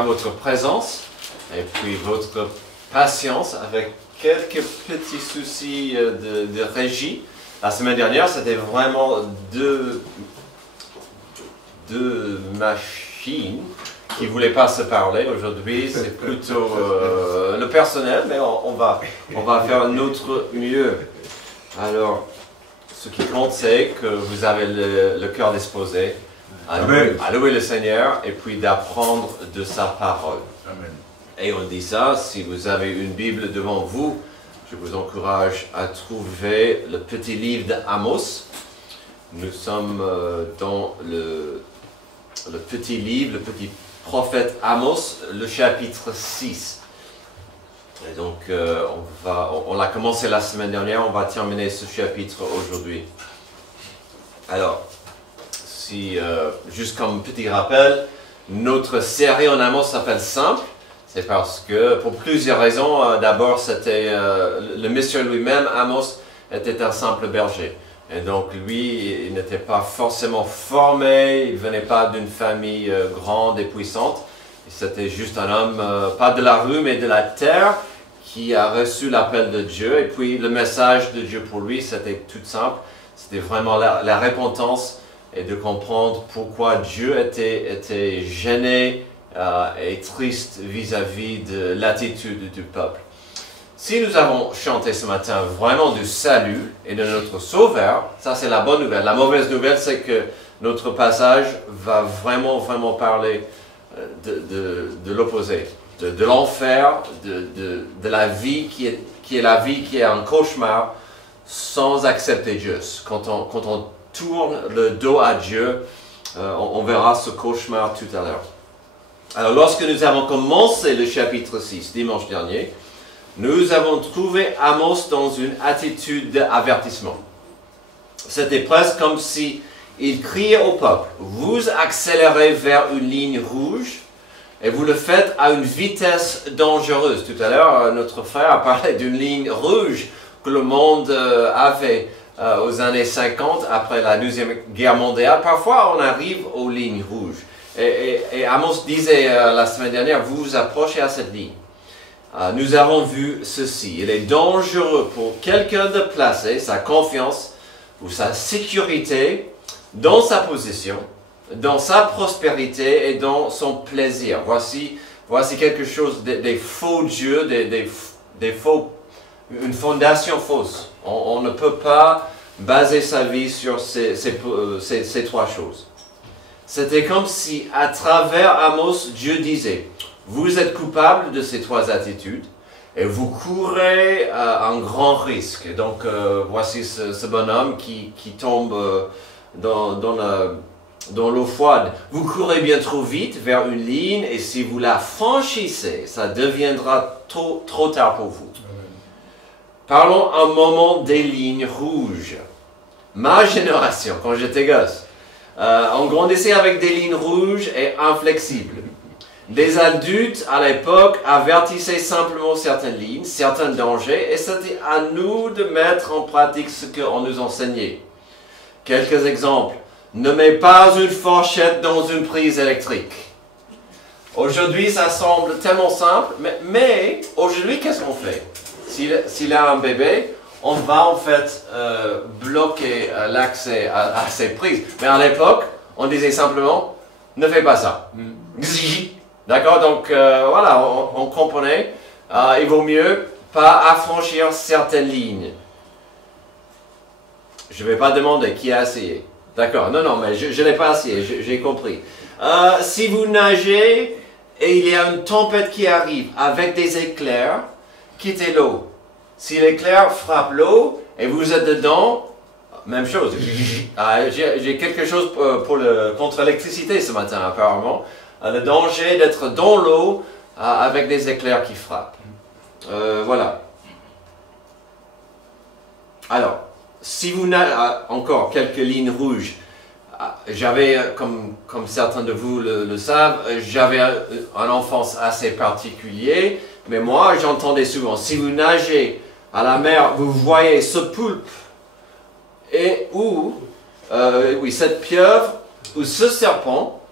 bien votre présence et puis votre patience avec quelques petits soucis de régie. La semaine dernière, c'était vraiment deux machines qui ne voulaient pas se parler. Aujourd'hui, c'est plutôt le personnel, mais on va faire notre mieux. Alors, ce qui compte, c'est que vous avez le cœur disposé à louer le Seigneur et puis d'apprendre de sa parole. Amen. Et on dit ça, si vous avez une Bible devant vous, je vous encourage à trouver le petit livre d'Amos. Nous sommes dans le petit livre, le petit prophète Amos, le chapitre 6. Et donc, on l'a commencé la semaine dernière, on va terminer ce chapitre aujourd'hui. Alors, juste comme petit rappel, notre série en Amos s'appelle Simple. C'est parce que, pour plusieurs raisons, d'abord, c'était le monsieur lui-même, Amos, était un simple berger. Et donc, lui, il n'était pas forcément formé, il ne venait pas d'une famille grande et puissante. C'était juste un homme, pas de la rue, mais de la terre, qui a reçu l'appel de Dieu. Et puis, le message de Dieu pour lui, c'était tout simple. C'était vraiment la repentance et de comprendre pourquoi Dieu était gêné et triste vis-à-vis de l'attitude du peuple. Si nous avons chanté ce matin vraiment du salut et de notre Sauveur, ça c'est la bonne nouvelle. La mauvaise nouvelle, c'est que notre passage va vraiment parler de l'opposé, de l'enfer, de la vie qui est la vie qui est un cauchemar sans accepter Dieu. Quand on tourne le dos à Dieu, on verra ce cauchemar tout à l'heure. Alors, lorsque nous avons commencé le chapitre 6, dimanche dernier, nous avons trouvé Amos dans une attitude d'avertissement. C'était presque comme si il criait au peuple, « Vous accélérez vers une ligne rouge et vous le faites à une vitesse dangereuse. » Tout à l'heure, notre frère a parlé d'une ligne rouge que le monde avait aux années 50, après la Deuxième Guerre mondiale. Parfois, on arrive aux lignes rouges. Et Amos disait la semaine dernière, vous vous approchez à cette ligne. Nous avons vu ceci. Il est dangereux pour quelqu'un de placer sa confiance ou sa sécurité dans sa position, dans sa prospérité et dans son plaisir. Voici quelque chose des faux dieux, une fondation fausse. On ne peut pas baser sa vie sur ces trois choses. C'était comme si, à travers Amos, Dieu disait, vous êtes coupable de ces trois attitudes et vous courez un grand risque. Et donc, voici ce bonhomme qui tombe dans l'eau froide. Vous courez bien trop vite vers une ligne et si vous la franchissez, ça deviendra trop tard pour vous. Parlons un moment des lignes rouges. Ma génération, quand j'étais gosse, on grandissait avec des lignes rouges et inflexibles. Des adultes à l'époque avertissaient simplement certaines lignes, certains dangers, et c'était à nous de mettre en pratique ce qu'on nous enseignait. Quelques exemples. Ne mets pas une fourchette dans une prise électrique. Aujourd'hui, ça semble tellement simple, mais aujourd'hui, qu'est-ce qu'on fait? S'il a un bébé, on va en fait bloquer l'accès à ces prises. Mais à l'époque, on disait simplement, ne fais pas ça. D'accord? Donc voilà, on comprenait, il vaut mieux pas affranchir certaines lignes. Je ne vais pas demander qui a essayé. D'accord? Non, mais je n'ai pas essayé, j'ai compris. Si vous nagez et il y a une tempête qui arrive avec des éclairs, quittez l'eau. Si l'éclair frappe l'eau et vous êtes dedans, même chose. J'ai quelque chose contre l'électricité ce matin apparemment. Le danger d'être dans l'eau avec des éclairs qui frappent. Voilà. Alors, si vous n'avez encore quelques lignes rouges, j'avais, comme certains de vous le savent, j'avais une enfance assez particulière, mais moi j'entendais souvent, si vous nagez à la mer, vous voyez ce poulpe, et cette pieuvre, ou ce serpent,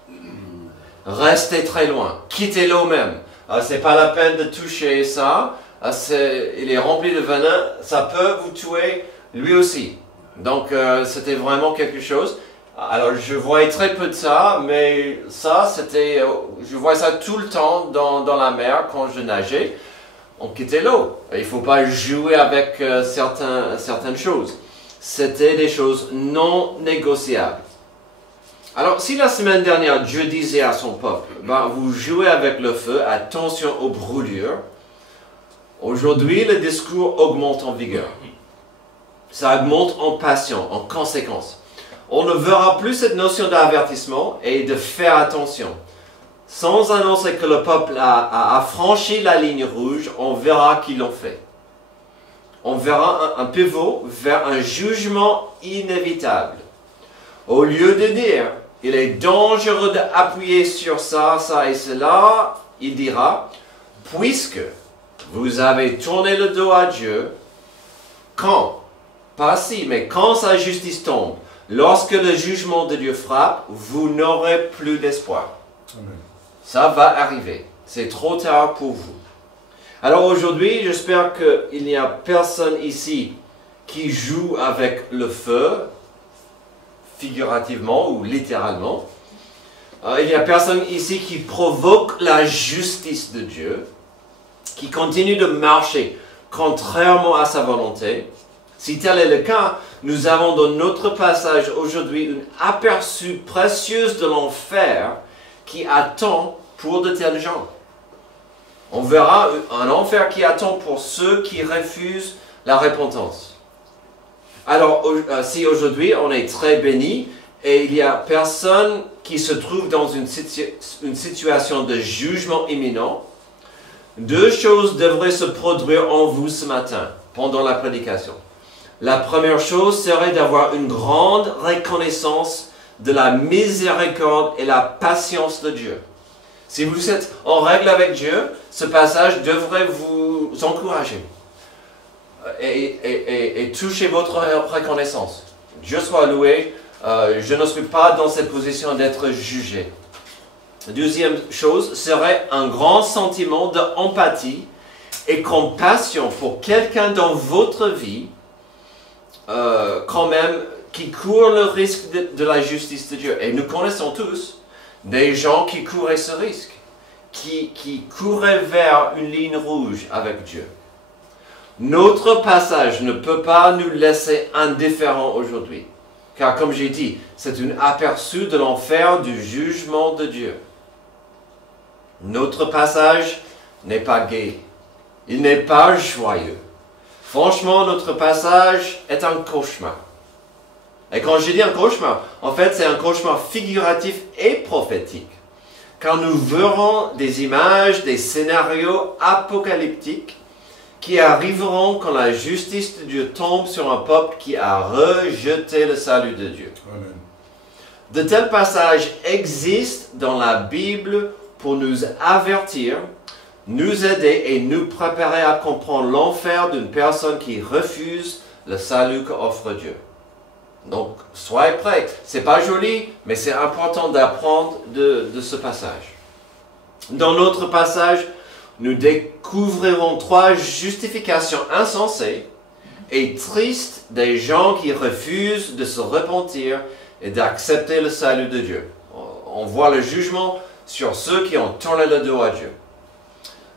Restez très loin. Quittez l'eau même. C'est pas la peine de toucher ça. Il est rempli de venin. Ça peut vous tuer lui aussi. Donc, c'était vraiment quelque chose. Alors, je voyais très peu de ça, mais ça, c'était... Je voyais ça tout le temps dans la mer quand je nageais. On quittait l'eau. Il ne faut pas jouer avec certaines choses. C'était des choses non négociables. Alors, si la semaine dernière, Dieu disait à son peuple, vous jouez avec le feu, attention aux brûlures, aujourd'hui, le discours augmente en vigueur. Ça augmente en passion, en conséquence. On ne verra plus cette notion d'avertissement et de faire attention. Sans annoncer que le peuple a franchi la ligne rouge, on verra qu'ils l'ont fait. On verra un pivot vers un jugement inévitable. Au lieu de dire, il est dangereux d'appuyer sur ça, ça et cela, il dira, puisque vous avez tourné le dos à Dieu, quand, pas si, mais quand sa justice tombe, lorsque le jugement de Dieu frappe, vous n'aurez plus d'espoir. Amen. Ça va arriver. C'est trop tard pour vous. Alors aujourd'hui, j'espère qu'il n'y a personne ici qui joue avec le feu, figurativement ou littéralement. Il n'y a personne ici qui provoque la justice de Dieu, qui continue de marcher contrairement à sa volonté. Si tel est le cas, nous avons dans notre passage aujourd'hui un aperçu précieux de l'enfer qui attend pour de tels gens. On verra un enfer qui attend pour ceux qui refusent la repentance. Alors, si aujourd'hui on est très béni et il n'y a personne qui se trouve dans une situation de jugement imminent, deux choses devraient se produire en vous ce matin, pendant la prédication. La première chose serait d'avoir une grande reconnaissance de la miséricorde et la patience de Dieu. Si vous êtes en règle avec Dieu, ce passage devrait vous encourager et toucher votre reconnaissance. Dieu soit loué, je ne suis pas dans cette position d'être jugé. Deuxième chose serait un grand sentiment d'empathie et compassion pour quelqu'un dans votre vie, quand même, qui court le risque de la justice de Dieu. Et nous connaissons tous des gens qui couraient ce risque, qui couraient vers une ligne rouge avec Dieu. Notre passage ne peut pas nous laisser indifférents aujourd'hui, car comme j'ai dit, c'est un aperçu de l'enfer du jugement de Dieu. Notre passage n'est pas gai, il n'est pas joyeux. Franchement, notre passage est un cauchemar. Et quand je dis un cauchemar, en fait, c'est un cauchemar figuratif et prophétique. Car nous verrons des images, des scénarios apocalyptiques qui arriveront quand la justice de Dieu tombe sur un peuple qui a rejeté le salut de Dieu. Amen. De tels passages existent dans la Bible pour nous avertir, nous aider et nous préparer à comprendre l'enfer d'une personne qui refuse le salut qu'offre Dieu. Donc, soyez prêts. C'est pas joli, mais c'est important d'apprendre de ce passage. Dans notre passage, nous découvrirons 3 justifications insensées et tristes des gens qui refusent de se repentir et d'accepter le salut de Dieu. On voit le jugement sur ceux qui ont tourné le dos à Dieu.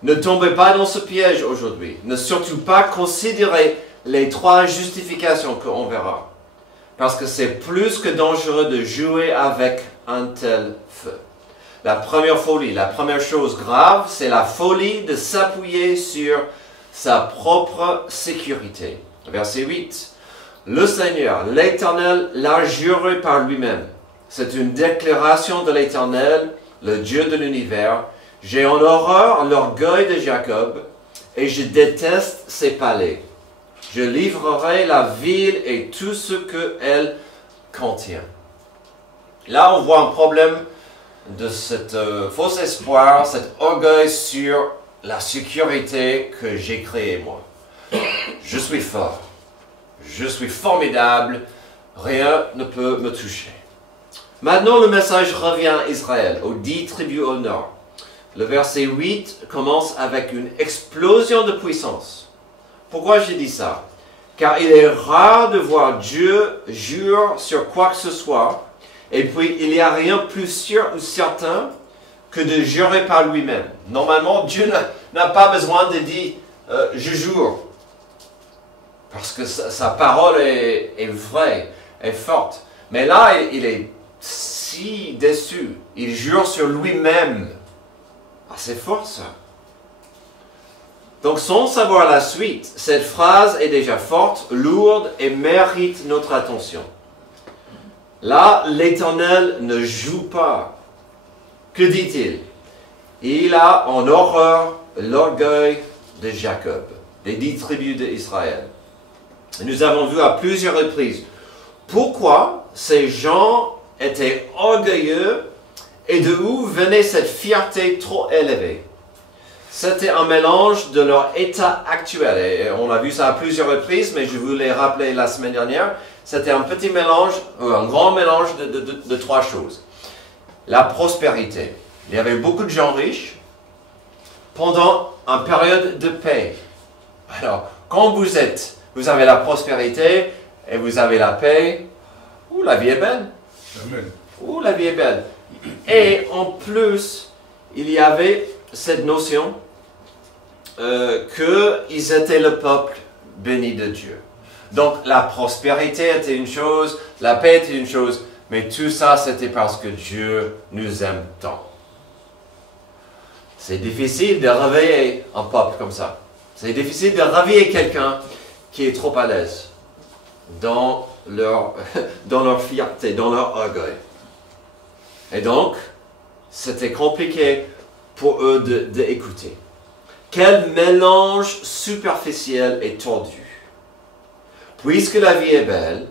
Ne tombez pas dans ce piège aujourd'hui. Ne surtout pas considérer les 3 justifications qu'on verra. Parce que c'est plus que dangereux de jouer avec un tel feu. La première folie, la première chose grave, c'est la folie de s'appuyer sur sa propre sécurité. Verset 8. Le Seigneur, l'Éternel, l'a juré par lui-même. C'est une déclaration de l'Éternel, le Dieu de l'univers. J'ai en horreur l'orgueil de Jacob et je déteste ses palais. Je livrerai la ville et tout ce qu'elle contient. Là, on voit un problème de cet faux espoir, cet orgueil sur la sécurité que j'ai créée moi. Je suis fort, je suis formidable, rien ne peut me toucher. Maintenant, le message revient à Israël, aux 10 tribus au nord. Le verset 8 commence avec une explosion de puissance. Pourquoi j'ai dit ça? Car il est rare de voir Dieu jure sur quoi que ce soit, et puis il n'y a rien plus sûr ou certain que de jurer par lui-même. Normalement, Dieu n'a pas besoin de dire « je jure », parce que sa parole est vraie, est forte. Mais là, il est si déçu, il jure sur lui-même. Ah, c'est fort ça. Donc sans savoir la suite, cette phrase est déjà forte, lourde et mérite notre attention. Là, l'Éternel ne joue pas. Que dit-il? Il a en horreur l'orgueil de Jacob, des 10 tribus d'Israël. Nous avons vu à plusieurs reprises pourquoi ces gens étaient orgueilleux et de où venait cette fierté trop élevée. C'était un mélange de leur état actuel, et on a vu ça à plusieurs reprises, mais je vous l'ai rappelé la semaine dernière. C'était un petit mélange, ou un grand mélange de 3 choses. La prospérité. Il y avait beaucoup de gens riches pendant une période de paix. Alors, quand vous avez la prospérité et vous avez la paix, la vie est belle. Amen. La vie est belle. Et en plus, il y avait cette notion qu'ils étaient le peuple béni de Dieu. Donc la prospérité était une chose, la paix était une chose, mais tout ça c'était parce que Dieu nous aime tant. C'est difficile de réveiller un peuple comme ça. C'est difficile de réveiller quelqu'un qui est trop à l'aise dans leur fierté, dans leur orgueil. Et donc, c'était compliqué pour eux d'écouter. Quel mélange superficiel et tordu. Puisque la vie est belle,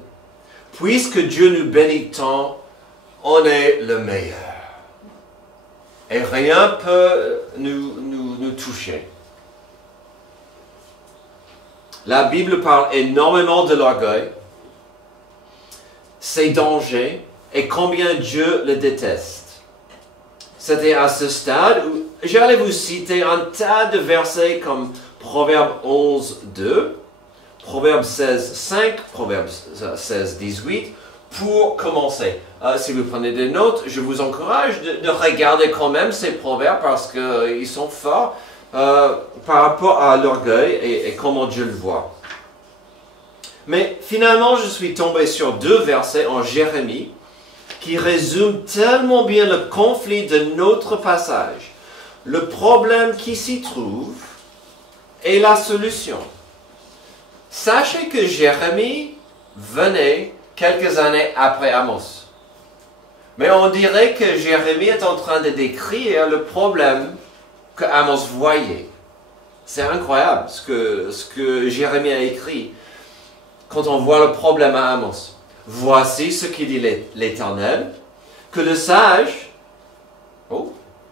puisque Dieu nous bénit tant, on est le meilleur. Et rien ne peut nous toucher. La Bible parle énormément de l'orgueil, ses dangers et combien Dieu le déteste. C'était à ce stade où j'allais vous citer un tas de versets comme Proverbe 11, 2, Proverbe 16, 5, Proverbe 16, 18, pour commencer. Si vous prenez des notes, je vous encourage de regarder quand même ces proverbes parce qu'ils sont forts par rapport à l'orgueil et comment Dieu le voit. Mais finalement, je suis tombé sur 2 versets en Jérémie qui résument tellement bien le conflit de notre passage, le problème qui s'y trouve et la solution. Sachez que Jérémie venait quelques années après Amos. Mais on dirait que Jérémie est en train de décrire le problème que Amos voyait. C'est incroyable ce que Jérémie a écrit quand on voit le problème à Amos. Voici ce qu'il dit l'Éternel, que le sage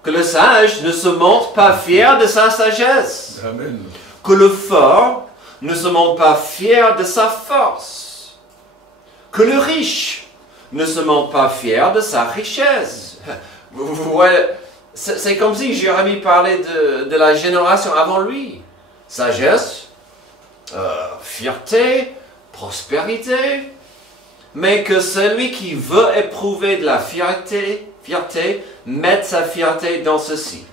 ne se montre pas fier de sa sagesse. Amen. Que le fort ne se montre pas fier de sa force. Que le riche ne se montre pas fier de sa richesse. Vous voyez, c'est comme si Jérémie parlait de la génération avant lui. Sagesse, fierté, prospérité, mais que celui qui veut éprouver de la fierté mette sa fierté dans ceci.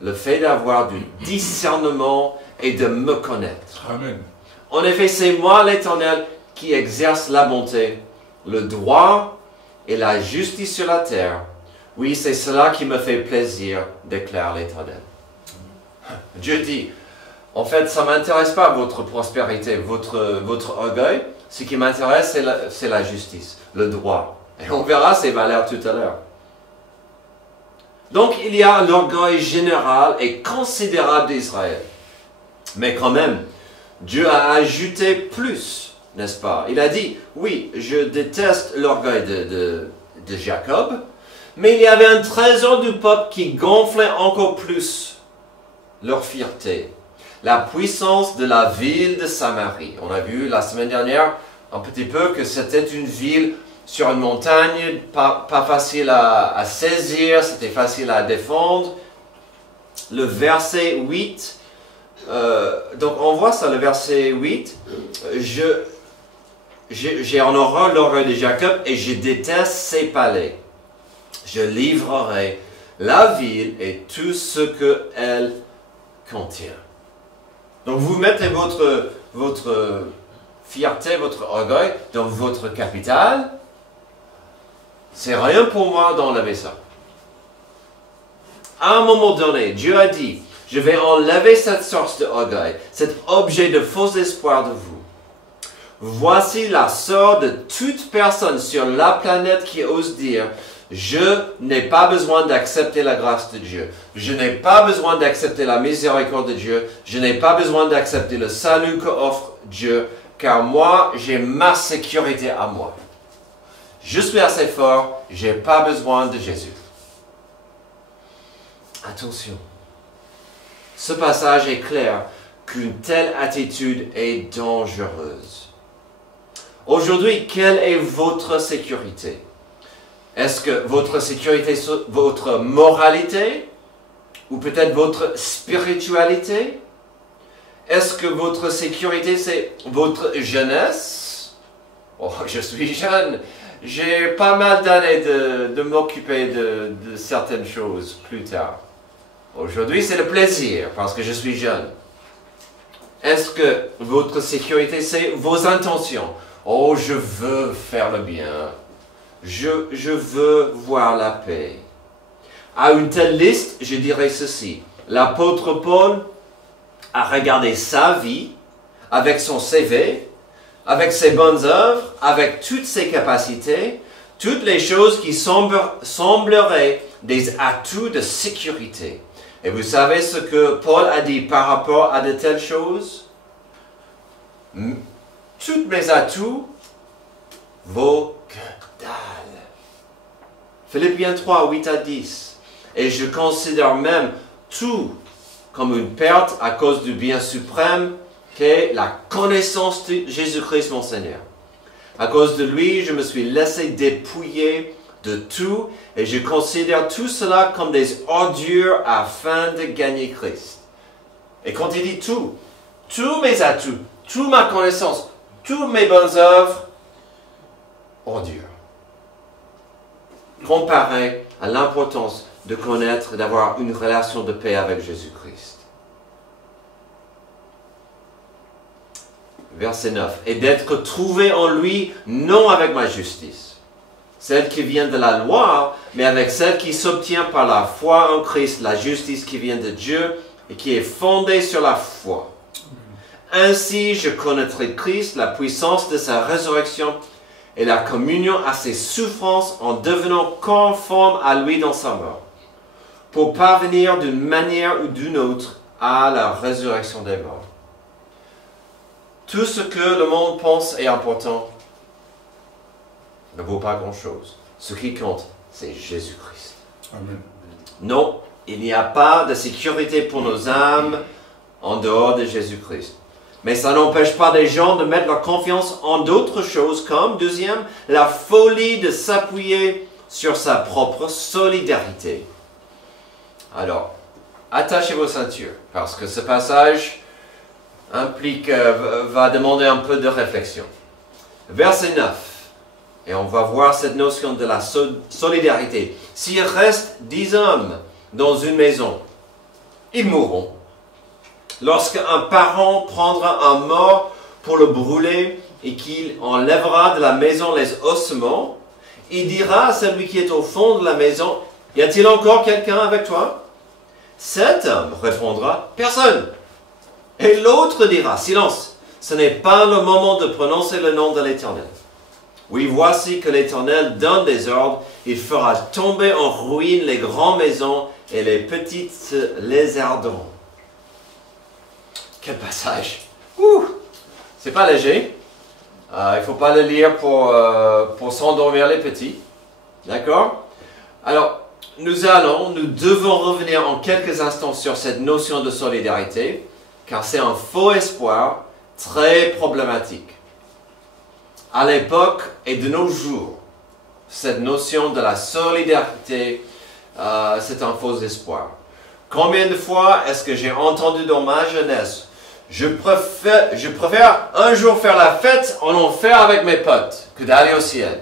Le fait d'avoir du discernement et de me connaître. Amen. En effet, c'est moi l'Éternel qui exerce la bonté, le droit et la justice sur la terre. Oui, c'est cela qui me fait plaisir, déclare l'Éternel. Dieu dit, en fait, ça ne m'intéresse pas votre prospérité, votre orgueil. Ce qui m'intéresse, c'est la justice, le droit. Et on verra ces valeurs tout à l'heure. Donc, il y a l'orgueil général et considérable d'Israël. Mais quand même, Dieu a ajouté plus, n'est-ce pas? Il a dit, oui, je déteste l'orgueil de Jacob, mais il y avait un trésor du peuple qui gonflait encore plus leur fierté. La puissance de la ville de Samarie. On a vu la semaine dernière un petit peu que c'était une ville sur une montagne, pas facile à saisir, c'était facile à défendre. Le verset 8, donc on voit ça, le verset 8, j'ai en horreur l'orgueil de Jacob et je déteste ses palais. Je livrerai la ville et tout ce qu'elle contient. Donc vous mettez votre fierté, votre orgueil dans votre capitale. C'est rien pour moi d'enlever ça. À un moment donné, Dieu a dit, je vais enlever cette source d'orgueil, cet objet de faux espoir de vous. Voici la sort de toute personne sur la planète qui ose dire, je n'ai pas besoin d'accepter la grâce de Dieu. Je n'ai pas besoin d'accepter la miséricorde de Dieu. Je n'ai pas besoin d'accepter le salut qu'offre Dieu, car moi, j'ai ma sécurité à moi. Je suis assez fort, je n'ai pas besoin de Jésus. Attention, ce passage est clair qu'une telle attitude est dangereuse. Aujourd'hui, quelle est votre sécurité? Est-ce que votre sécurité, votre moralité, ou peut-être votre spiritualité? Est-ce que votre sécurité, c'est votre jeunesse? Oh, je suis jeune. J'ai pas mal d'années de m'occuper de certaines choses plus tard. Aujourd'hui, c'est le plaisir, parce que je suis jeune. Est-ce que votre sécurité, c'est vos intentions? Oh, je veux faire le bien. Je veux voir la paix. À une telle liste, je dirais ceci. L'apôtre Paul a regardé sa vie, avec son CV, avec ses bonnes œuvres, avec toutes ses capacités, toutes les choses qui sembleraient des atouts de sécurité. Et vous savez ce que Paul a dit par rapport à de telles choses? Tous mes atouts vaut que dalle. Philippiens 3, 8 à 10. Et je considère même tout comme une perte à cause du bien suprême qu'est la connaissance de Jésus-Christ mon Seigneur. À cause de lui, je me suis laissé dépouiller de tout et je considère tout cela comme des ordures afin de gagner Christ. Et quand il dit tout, tous mes atouts, toute ma connaissance, toutes mes bonnes œuvres, ordures. Comparé à l'importance de connaître, d'avoir une relation de paix avec Jésus-Christ. Verset 9. Et d'être trouvé en lui, non avec ma justice, celle qui vient de la loi, mais avec celle qui s'obtient par la foi en Christ, la justice qui vient de Dieu et qui est fondée sur la foi. Ainsi, je connaîtrai Christ, la puissance de sa résurrection et la communion à ses souffrances en devenant conforme à lui dans sa mort, pour parvenir d'une manière ou d'une autre à la résurrection des morts. Tout ce que le monde pense est important ne vaut pas grand-chose. Ce qui compte, c'est Jésus-Christ. Amen. Non, il n'y a pas de sécurité pour nos âmes en dehors de Jésus-Christ. Mais ça n'empêche pas des gens de mettre leur confiance en d'autres choses comme, deuxième, la folie de s'appuyer sur sa propre solidarité. Alors, attachez vos ceintures, parce que ce passage va demander un peu de réflexion. Verset 9, et on va voir cette notion de la solidarité. S'il reste 10 hommes dans une maison, ils mourront. Lorsqu'un parent prendra un mort pour le brûler et qu'il enlèvera de la maison les ossements, il dira à celui qui est au fond de la maison, « Y a-t-il encore quelqu'un avec toi ?» Cet homme répondra, « Personne. » Et l'autre dira, « Silence, ce n'est pas le moment de prononcer le nom de l'Éternel. Oui, voici que l'Éternel donne des ordres, il fera tomber en ruine les grandes maisons et les petites les ardents. » Quel passage! C'est pas léger. Il ne faut pas le lire pour s'endormir les petits. D'accord? Alors, nous devons revenir en quelques instants sur cette notion de solidarité, car c'est un faux espoir très problématique. À l'époque et de nos jours, cette notion de la solidarité, c'est un faux espoir. Combien de fois est-ce que j'ai entendu dans ma jeunesse, je préfère un jour faire la fête en enfer avec mes potes que d'aller au ciel.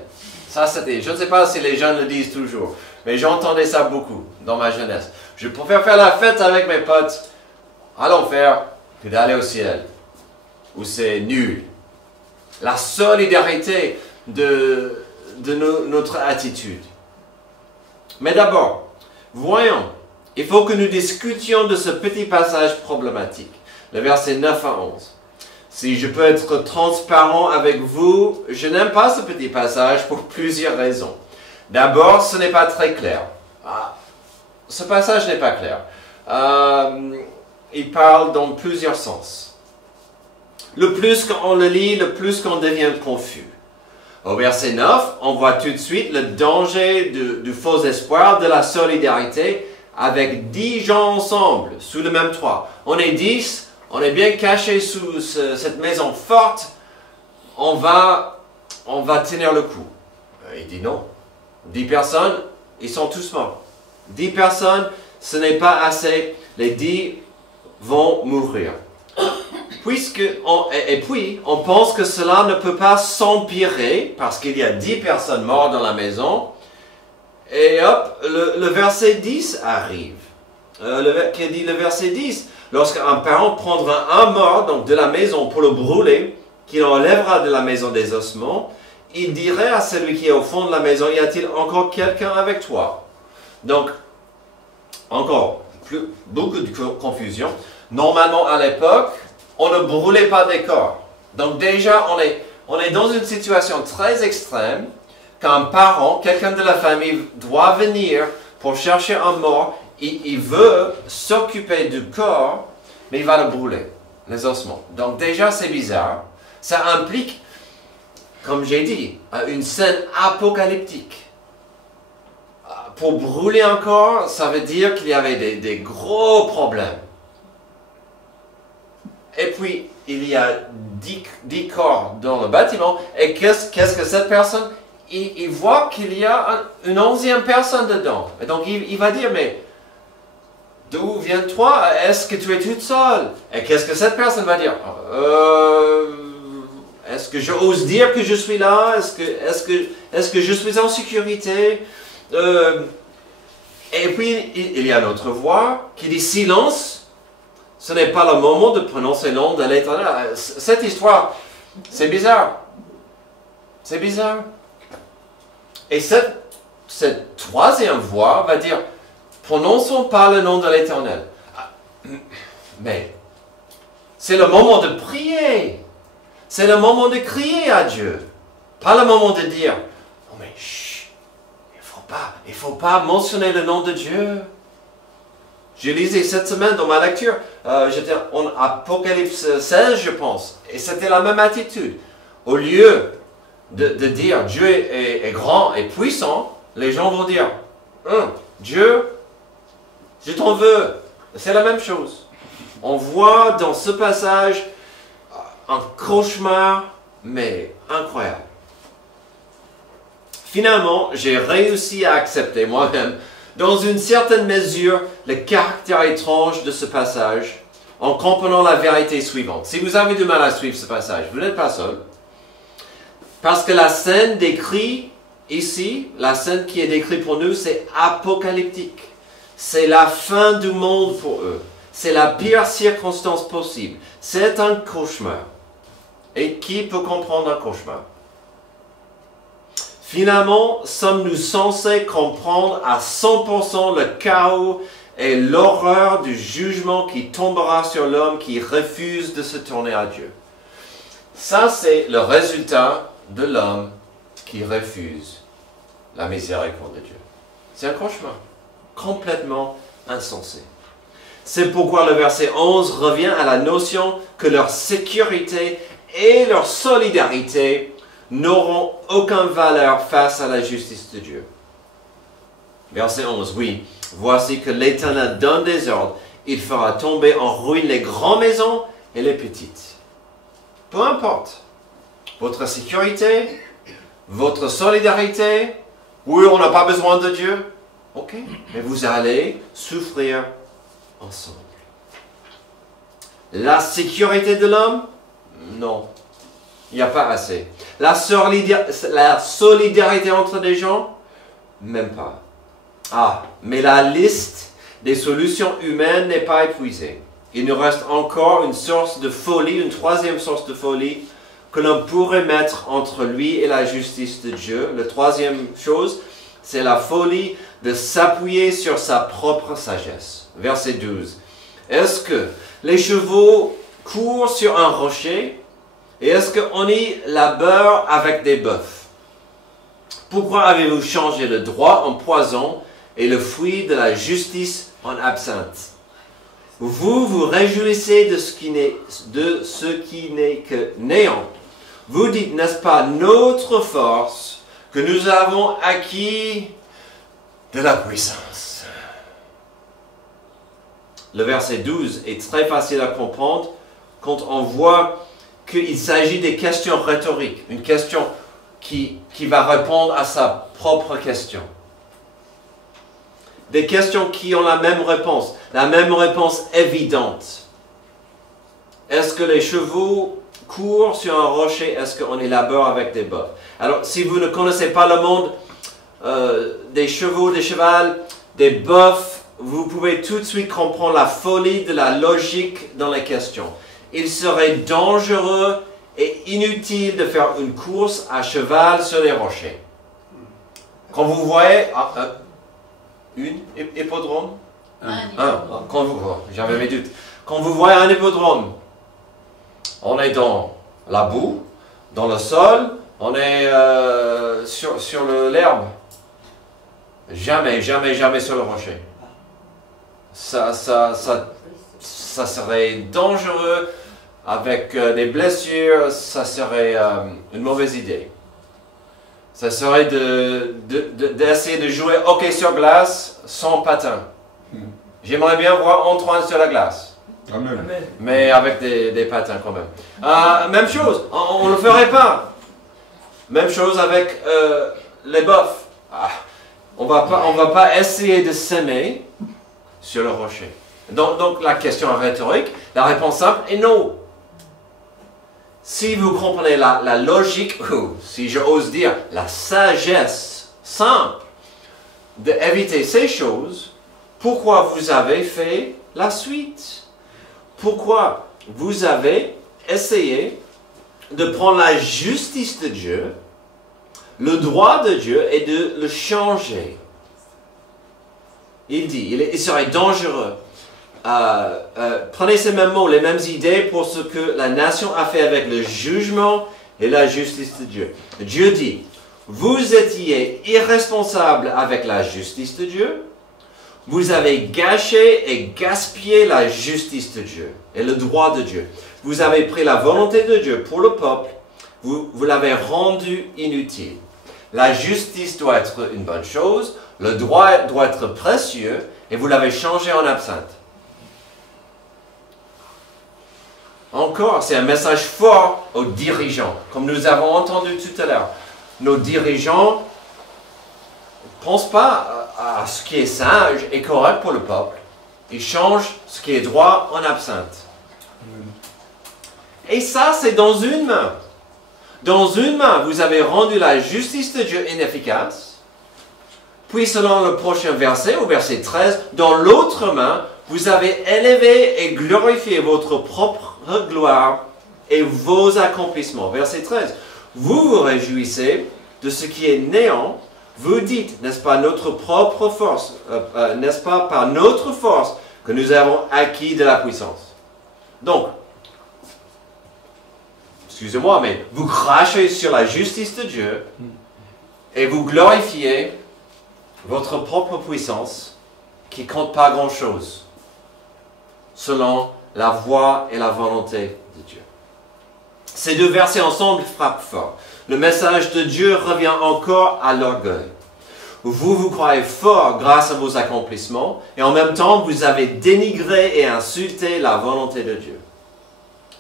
Ça, c'était, je ne sais pas si les jeunes le disent toujours, mais j'entendais ça beaucoup dans ma jeunesse. Je préfère faire la fête avec mes potes à l'enfer que d'aller au ciel, où c'est nul. La solidarité de notre attitude. Mais d'abord, voyons, il faut que nous discutions de ce petit passage problématique, le verset 9 à 11. Si je peux être transparent avec vous, je n'aime pas ce petit passage pour plusieurs raisons. D'abord, ce n'est pas très clair. Ce passage n'est pas clair. Il parle dans plusieurs sens. Le plus qu'on le lit, le plus qu'on devient confus. Au verset 9, on voit tout de suite le danger du faux espoir, de la solidarité, avec 10 gens ensemble, sous le même toit. On est 10, on est bien cachés sous cette maison forte, on va tenir le coup. Il dit non. 10 personnes, ils sont tous morts. 10 personnes, ce n'est pas assez, les 10 vont mourir. Et puis, on pense que cela ne peut pas s'empirer, parce qu'il y a 10 personnes mortes dans la maison, et hop, le verset 10 arrive. Qui dit le verset 10, lorsqu'un parent prendra un mort donc de la maison pour le brûler, qu'il enlèvera de la maison des ossements, il dirait à celui qui est au fond de la maison, y a-t-il encore quelqu'un avec toi? Donc, encore beaucoup de confusion. Normalement, à l'époque, on ne brûlait pas des corps. Donc déjà, on est dans une situation très extrême, qu'un parent, quelqu'un de la famille, doit venir pour chercher un mort. Il veut s'occuper du corps, mais il va le brûler, les ossements. Donc déjà, c'est bizarre. Ça implique, comme j'ai dit, une scène apocalyptique. Pour brûler un corps, ça veut dire qu'il y avait des gros problèmes. Et puis, il y a 10 corps dans le bâtiment. Et qu'est-ce que cette personne, il voit qu'il y a une 11e personne dedans. Et donc, il va dire, mais d'où viens-tu? Est-ce que tu es toute seule? Et qu'est-ce que cette personne va dire? Est-ce que j'ose dire que je suis là? Est-ce que je suis en sécurité? Et puis, il y a notre voix qui dit silence. Ce n'est pas le moment de prononcer le nom de l'Éternel. Cette histoire, c'est bizarre. C'est bizarre. Et cette troisième voix va dire, prononçons pas le nom de l'Éternel. Mais, c'est le moment de prier. C'est le moment de crier à Dieu. Pas le moment de dire, oh mais chut, il faut pas mentionner le nom de Dieu. Je lisais cette semaine dans ma lecture, j'étais en Apocalypse 16, je pense, et c'était la même attitude. Au lieu de dire Dieu est grand et puissant, les gens vont dire, Dieu, je t'en veux. C'est la même chose. On voit dans ce passage un cauchemar, mais incroyable. Finalement, j'ai réussi à accepter moi-même, dans une certaine mesure, le caractère étrange de ce passage, en comprenant la vérité suivante. Si vous avez du mal à suivre ce passage, vous n'êtes pas seul. Parce que la scène décrite ici, la scène qui est décrite pour nous, c'est apocalyptique. C'est la fin du monde pour eux. C'est la pire circonstance possible. C'est un cauchemar. Et qui peut comprendre un cauchemar? Finalement, sommes-nous censés comprendre à 100% le chaos et l'horreur du jugement qui tombera sur l'homme qui refuse de se tourner à Dieu? Ça, c'est le résultat de l'homme qui refuse la miséricorde de Dieu. C'est un cauchemar, complètement insensé. C'est pourquoi le verset 11 revient à la notion que leur sécurité et leur solidarité n'auront aucune valeur face à la justice de Dieu. Verset 11, oui, voici que l'Éternel donne des ordres, il fera tomber en ruine les grandes maisons et les petites. Peu importe, votre sécurité, votre solidarité, Oui, on n'a pas besoin de Dieu. Ok, mais vous allez souffrir ensemble. La sécurité de l'homme? Non, il n'y a pas assez. La solidarité entre les gens? Même pas. Ah, mais la liste des solutions humaines n'est pas épuisée. Il nous reste encore une source de folie, une troisième source de folie que l'on pourrait mettre entre lui et la justice de Dieu. La troisième chose, c'est la folie de s'appuyer sur sa propre sagesse. Verset 12. Est-ce que les chevaux courent sur un rocher et est-ce qu'on y labeur avec des bœufs? Pourquoi avez-vous changé le droit en poison et le fruit de la justice en absinthe? Vous vous réjouissez de ce qui n'est que néant. Vous dites, n'est-ce pas, notre force que nous avons acquis de la puissance. Le verset 12 est très facile à comprendre quand on voit qu'il s'agit des questions rhétoriques, une question qui va répondre à sa propre question. Des questions qui ont la même réponse évidente. Est-ce que les chevaux courent sur un rocher? Est-ce qu'on élabore avec des bœufs? Alors, si vous ne connaissez pas le monde des chevaux, des chevals, des bœufs, vous pouvez tout de suite comprendre la folie de la logique dans les questions. Il serait dangereux et inutile de faire une course à cheval sur les rochers. Quand vous voyez une hippodrome, j'avais mes doutes. Quand vous voyez un hippodrome, on est dans la boue, dans le sol, on est sur l'herbe. Jamais sur le rocher. Ça serait dangereux avec des blessures, ça serait une mauvaise idée. Ça serait d'essayer de jouer hockey sur glace sans patin. J'aimerais bien voir Antoine sur la glace. Amen. Mais avec des patins quand même. Même chose, on ne le ferait pas. Même chose avec les bœufs. On va pas essayer de s'aimer sur le rocher. Donc la question rhétorique, la réponse simple est non. Si vous comprenez la logique, ou si j'ose dire la sagesse simple d'éviter ces choses, pourquoi vous avez fait la suite? Pourquoi vous avez essayé de prendre la justice de Dieu, le droit de Dieu, et de le changer? Il dit, il serait dangereux. Prenez ces mêmes mots, les mêmes idées pour ce que la nation a fait avec le jugement et la justice de Dieu. Dieu dit, vous étiez irresponsables avec la justice de Dieu, vous avez gâché et gaspillé la justice de Dieu et le droit de Dieu. Vous avez pris la volonté de Dieu pour le peuple, vous l'avez rendu inutile. La justice doit être une bonne chose, le droit doit être précieux, et vous l'avez changé en absinthe. Encore, c'est un message fort aux dirigeants, comme nous avons entendu tout à l'heure. Nos dirigeants ne pensent pas à ce qui est sage et correct pour le peuple. Ils changent ce qui est droit en absinthe. Et ça, c'est dans une main. Dans une main, vous avez rendu la justice de Dieu inefficace. Puis, selon le prochain verset, au verset 13, dans l'autre main, vous avez élevé et glorifié votre propre gloire et vos accomplissements. Verset 13. Vous vous réjouissez de ce qui est néant. Vous dites, n'est-ce pas notre propre force, n'est-ce pas par notre force que nous avons acquis de la puissance. Donc, excusez-moi, mais vous crachez sur la justice de Dieu et vous glorifiez votre propre puissance qui ne compte pas grand-chose selon la voie et la volonté de Dieu. Ces deux versets ensemble frappent fort. Le message de Dieu revient encore à l'orgueil. Vous vous croyez fort grâce à vos accomplissements et en même temps vous avez dénigré et insulté la volonté de Dieu.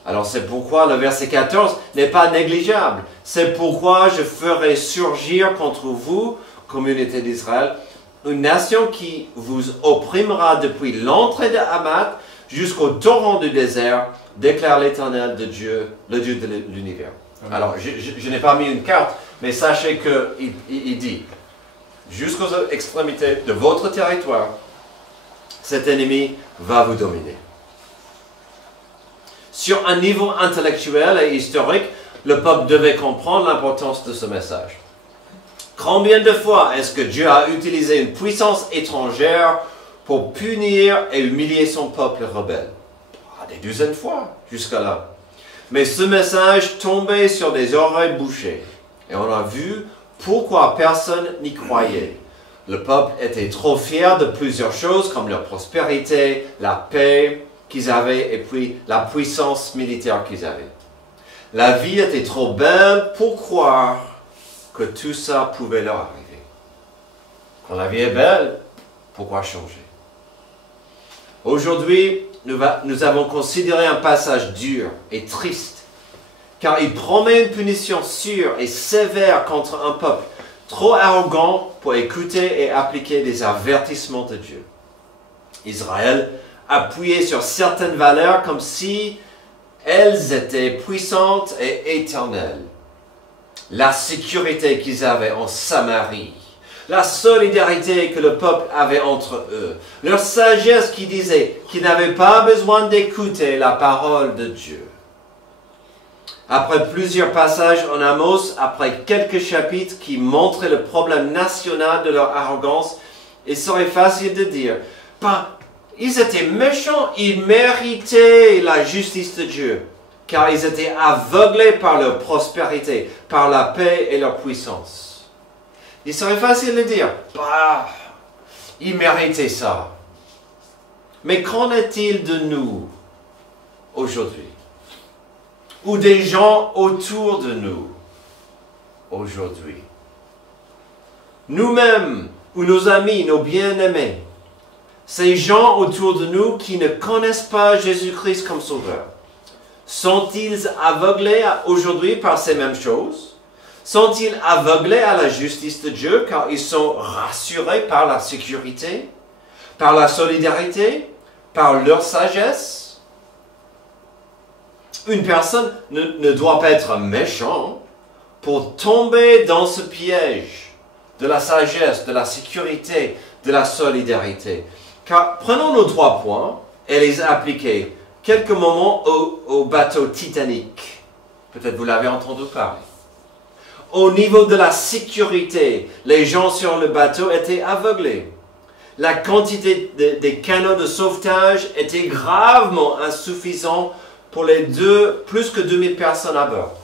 Alors c'est pourquoi le verset 14 n'est pas négligeable. C'est pourquoi je ferai surgir contre vous communauté d'Israël, une nation qui vous opprimera depuis l'entrée de Hamath jusqu'au torrent du désert, déclare l'Éternel de Dieu, le Dieu de l'univers. Alors, je n'ai pas mis une carte, mais sachez qu'il dit, jusqu'aux extrémités de votre territoire, cet ennemi va vous dominer. Sur un niveau intellectuel et historique, le peuple devait comprendre l'importance de ce message. Combien de fois est-ce que Dieu a utilisé une puissance étrangère pour punir et humilier son peuple rebelle? Des dizaines de fois jusqu'à là. Mais ce message tombait sur des oreilles bouchées. Et on a vu pourquoi personne n'y croyait. Le peuple était trop fier de plusieurs choses comme leur prospérité, la paix qu'ils avaient et puis la puissance militaire qu'ils avaient. La vie était trop belle pour croire que tout ça pouvait leur arriver. Quand la vie est belle, pourquoi changer? Aujourd'hui, nous avons considéré un passage dur et triste, car il promet une punition sûre et sévère contre un peuple trop arrogant pour écouter et appliquer les avertissements de Dieu. Israël appuyait sur certaines valeurs comme si elles étaient puissantes et éternelles. La sécurité qu'ils avaient en Samarie, la solidarité que le peuple avait entre eux, leur sagesse qui disait qu'ils n'avaient pas besoin d'écouter la parole de Dieu. Après plusieurs passages en Amos, après quelques chapitres qui montraient le problème national de leur arrogance, il serait facile de dire, ils étaient méchants, ils méritaient la justice de Dieu, car ils étaient aveuglés par leur prospérité, par la paix et leur puissance. Il serait facile de dire, ils méritaient ça. Mais qu'en est-il de nous aujourd'hui? Ou des gens autour de nous aujourd'hui? Nous-mêmes, ou nos amis, nos bien-aimés, ces gens autour de nous qui ne connaissent pas Jésus-Christ comme Sauveur, sont-ils aveuglés aujourd'hui par ces mêmes choses? Sont-ils aveuglés à la justice de Dieu car ils sont rassurés par la sécurité, par la solidarité, par leur sagesse? Une personne ne doit pas être méchant pour tomber dans ce piège de la sagesse, de la sécurité, de la solidarité. Car prenons nos 3 points et les appliquer quelques moments au bateau Titanic. Peut-être vous l'avez entendu parler. Au niveau de la sécurité, les gens sur le bateau étaient aveuglés. La quantité des canaux de sauvetage était gravement insuffisante pour plus que 2000 personnes à bord.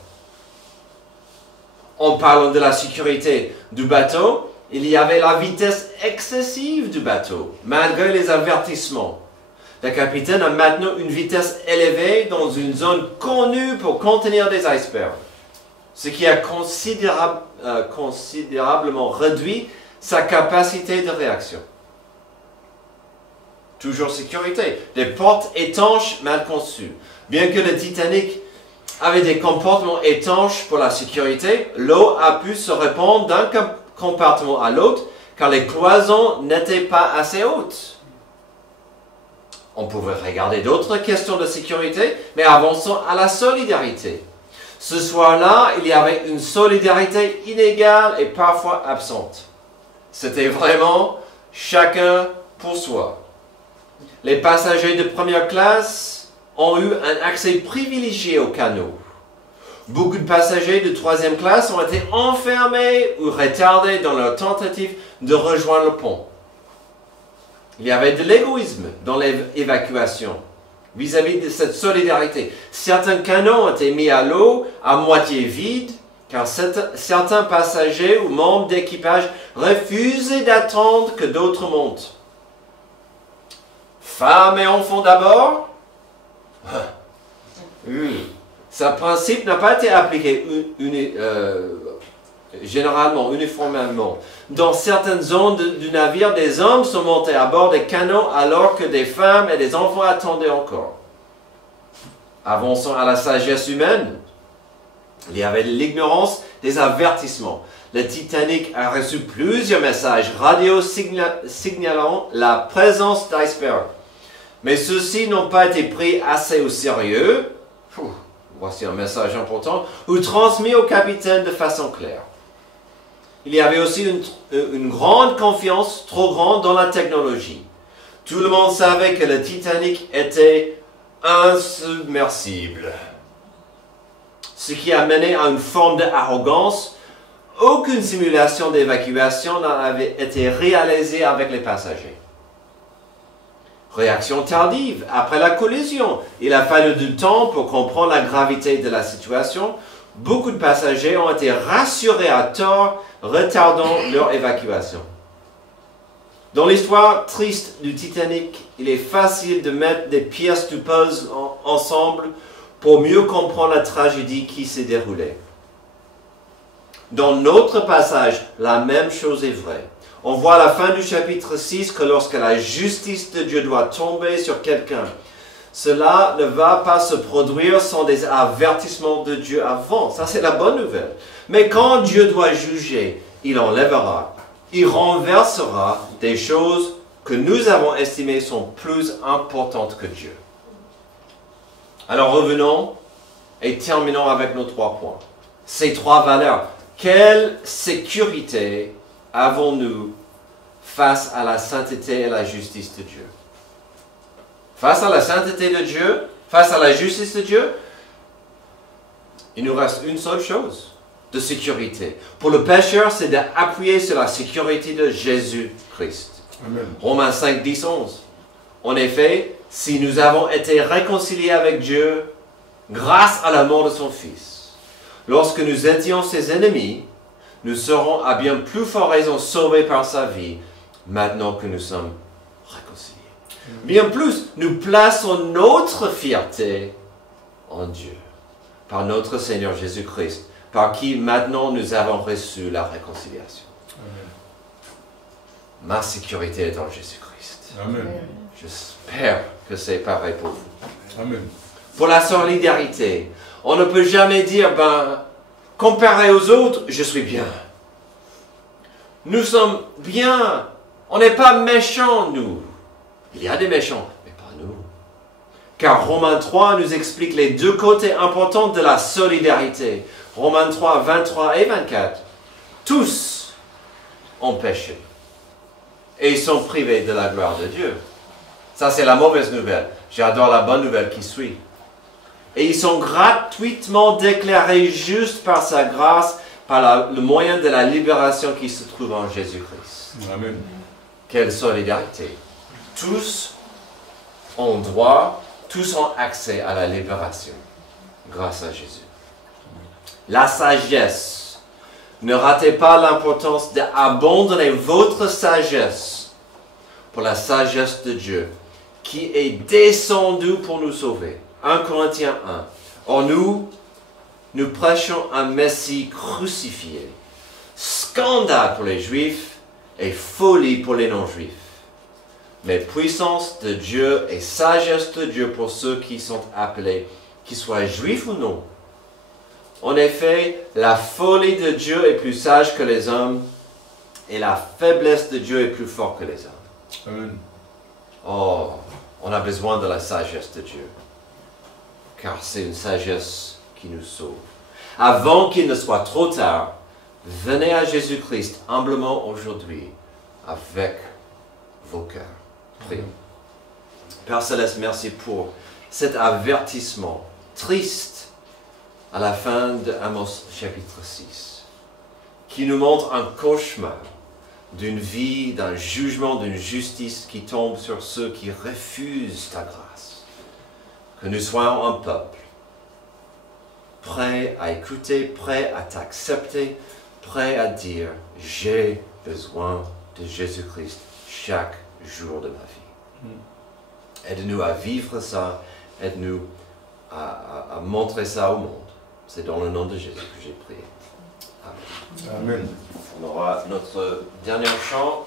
En parlant de la sécurité du bateau, il y avait la vitesse excessive du bateau, malgré les avertissements. Le capitaine a maintenant une vitesse élevée dans une zone connue pour contenir des icebergs, ce qui a considérablement réduit sa capacité de réaction. Toujours sécurité, des portes étanches mal conçues. Bien que le Titanic avait des comportements étanches pour la sécurité, l'eau a pu se répandre d'un compartiment à l'autre car les cloisons n'étaient pas assez hautes. On pouvait regarder d'autres questions de sécurité, mais avançons à la solidarité. Ce soir-là, il y avait une solidarité inégale et parfois absente. C'était vraiment chacun pour soi. Les passagers de première classe ont eu un accès privilégié au canot. Beaucoup de passagers de troisième classe ont été enfermés ou retardés dans leur tentative de rejoindre le pont. Il y avait de l'égoïsme dans l'évacuation vis-à-vis de cette solidarité. Certains canots ont été mis à l'eau à moitié vides, car certains passagers ou membres d'équipage refusaient d'attendre que d'autres montent. Femmes et enfants d'abord? Ce principe n'a pas été appliqué généralement, uniformément. Dans certaines zones du navire, des hommes sont montés à bord des canots alors que des femmes et des enfants attendaient encore. Avançons à la sagesse humaine. Il y avait l'ignorance des avertissements. le Titanic a reçu plusieurs messages radio signalant la présence d'icebergs. Mais ceux-ci n'ont pas été pris assez au sérieux, voici un message important, ou transmis au capitaine de façon claire. Il y avait aussi une grande confiance, trop grande, dans la technologie. Tout le monde savait que le Titanic était insubmersible. Ce qui a mené à une forme d'arrogance. Aucune simulation d'évacuation n'avait été réalisée avec les passagers. Réaction tardive. Après la collision, il a fallu du temps pour comprendre la gravité de la situation. Beaucoup de passagers ont été rassurés à tort, retardant leur évacuation. Dans l'histoire triste du Titanic, il est facile de mettre des pièces du puzzle ensemble pour mieux comprendre la tragédie qui s'est déroulée. Dans notre passage, la même chose est vraie. On voit à la fin du chapitre 6 que lorsque la justice de Dieu doit tomber sur quelqu'un, cela ne va pas se produire sans des avertissements de Dieu avant. Ça, c'est la bonne nouvelle. Mais quand Dieu doit juger, il enlèvera. Il renversera des choses que nous avons estimées sont plus importantes que Dieu. Alors revenons et terminons avec nos 3 points. Ces 3 valeurs. Quelle sécurité avons-nous face à la sainteté et la justice de Dieu? Face à la sainteté de Dieu, face à la justice de Dieu, il nous reste une seule chose de sécurité. Pour le pécheur, c'est d'appuyer sur la sécurité de Jésus-Christ. Romains 5, 10, 11. En effet, si nous avons été réconciliés avec Dieu grâce à la mort de son Fils, lorsque nous étions ses ennemis, nous serons à bien plus forte raison sauvés par sa vie, maintenant que nous sommes réconciliés. Bien plus, nous plaçons notre fierté en Dieu, par notre Seigneur Jésus-Christ, par qui maintenant nous avons reçu la réconciliation. Amen. Ma sécurité est en Jésus-Christ. Amen. J'espère que c'est pareil pour vous. Amen. Pour la solidarité, on ne peut jamais dire, comparé aux autres, je suis bien. Nous sommes bien. On n'est pas méchants, nous. Il y a des méchants, mais pas nous. Car Romains 3 nous explique les 2 côtés importants de la solidarité. Romains 3, 23 et 24. Tous ont péché et sont privés de la gloire de Dieu. Ça, c'est la mauvaise nouvelle. J'adore la bonne nouvelle qui suit. Et ils sont gratuitement déclarés justes par sa grâce, par le moyen de la libération qui se trouve en Jésus-Christ. Amen. Quelle solidarité. Tous ont droit, tous ont accès à la libération grâce à Jésus. La sagesse. Ne ratez pas l'importance d'abandonner votre sagesse pour la sagesse de Dieu qui est descendue pour nous sauver. 1 Corinthiens 1. Or nous prêchons un Messie crucifié, scandale pour les Juifs et folie pour les non-Juifs. Mais puissance de Dieu et sagesse de Dieu pour ceux qui sont appelés, qu'ils soient juifs ou non. En effet, la folie de Dieu est plus sage que les hommes et la faiblesse de Dieu est plus forte que les hommes. Amen. Oh, on a besoin de la sagesse de Dieu, car c'est une sagesse qui nous sauve. Avant qu'il ne soit trop tard, venez à Jésus-Christ humblement aujourd'hui avec vos cœurs. Prions. Père Céleste, merci pour cet avertissement triste à la fin de Amos chapitre 6, qui nous montre un cauchemar d'une vie, d'un jugement, d'une justice qui tombe sur ceux qui refusent ta grâce. Que nous soyons un peuple prêt à écouter, prêt à t'accepter, prêt à dire « J'ai besoin de Jésus-Christ chaque jour de ma vie. » Aide-nous à vivre ça, aide-nous à montrer ça au monde. C'est dans le nom de Jésus que j'ai prié. Amen. Amen. On aura notre dernier chant.